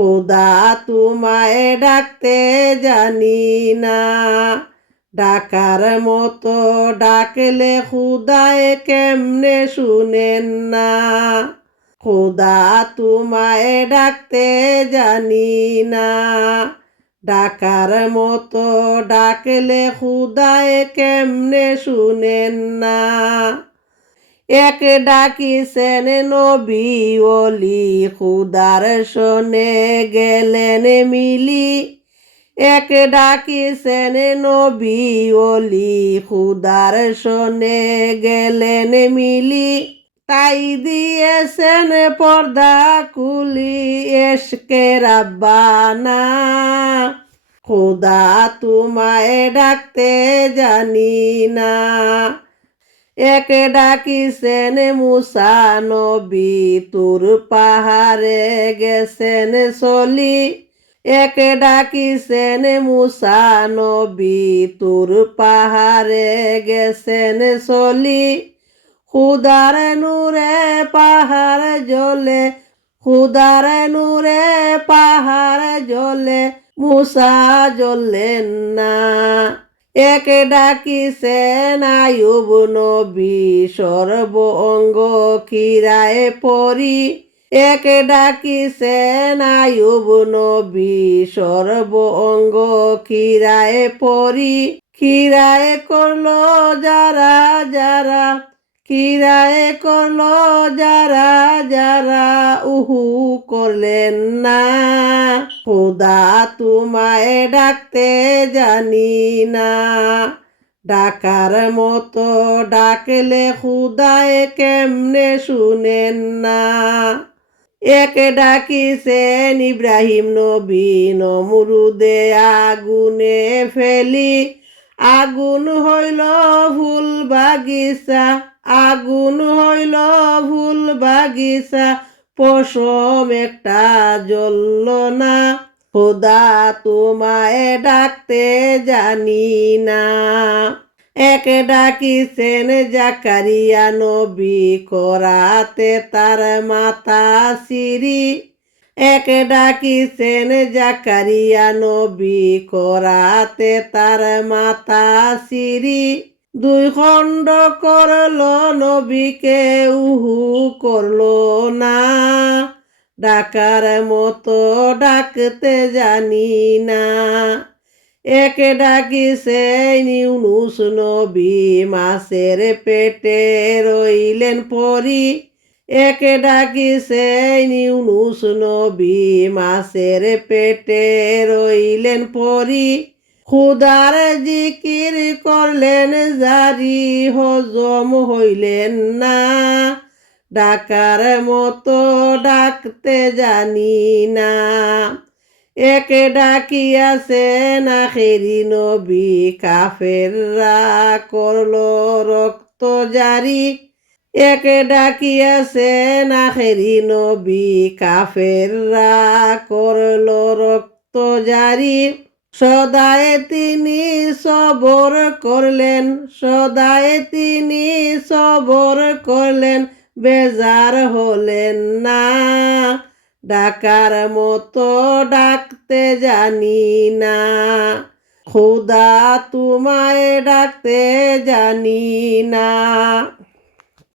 খোদা তোমায় ডাকতে জানি না, ডাকার মতো ডাকলে খোদায় কেমনে শুনেন না। খোদা তোমায় ডাকতে জানি না, ডাকার মতো ডাকলে খোদায় কেমনে শুনেন না। এক ডাকিছেন নবী ওলি, খোদার শোনে গেলেন মিলি। এক ডাকিছেন নবী ওলি, খোদার শোনে গেলেন মিলি। তাই দিয়েছেন পর্দা খুলি এশকে রাব্বানা। খোদা তোমায় ডাকতে জানি না। এক ডাকিছেন মুসা নবী, তুর পাহাড়ে গেছেন চলি। এক ডাকিছেন মুসা নবী, তুর পাহাড়ে গেছেন চলি। খোদার নূরে পাহাড় জ্বলে, খোদার নূরে পাহাড় জ্বলে, মুসা জ্বললেন না। এক ডাকিছেন আয়ুব নবী, সর্ব অঙ্গ কিরায় পরি। এক ডাকিছেন আয়ুব নবী, সর্ব অঙ্গ কিরায় পরি। কিরায় করলো যারা যারা, কিরায় করলো যারা যারা, উহু করলেন না। খোদা তোমায় ডাকতে জানি না, ডাকার মতো ডাকলে খোদায় কেমনে শুনেন না। এক ডাকিছেন ইব্রাহিম নবী, নমরুদে আগুনে ফেলি। আগুন হইল ফুল বাগিচা, আগুন হইল ফুল বাগিচা, পশম একটা জ্বলল না। খোদা তোমায় ডাকতে জানি না। এক ডাকিছেন জাকারিয়া নবী, করাতে তার মাথা সিরি। এক ডাকিছেন জাকারিয়া নবী, করাতে তার মাথা সিরি। দুই খণ্ড করলো নবীকে, উহু করলো না। ডাকার মতো ডাকতে জানি না। এক ডাকিছেন ইউনুস নবী, মাছের পেটে রইলেন পরি। এক ডাকিছেন ইউনুস নবী, মাছের পেটে রইলেন পরি। খোদার জিকির করলেন জারি, হজম হইলেন না। ডাকার মতো ডাকতে জানি না। এক ডাকিয়াছেন আখেরি নবী, কাফেররা করলো রক্ত জারি। এক ডাকিয়াছেন আখেরি নবী, কাফেররা করলো রক্ত জারি। সদায় তিনি সবর করলেন, সদায় তিনি সবর করলেন, বেজার হলেন না। ডাকার মতো ডাকতে জানি না। খোদা তোমায় ডাকতে জানি না।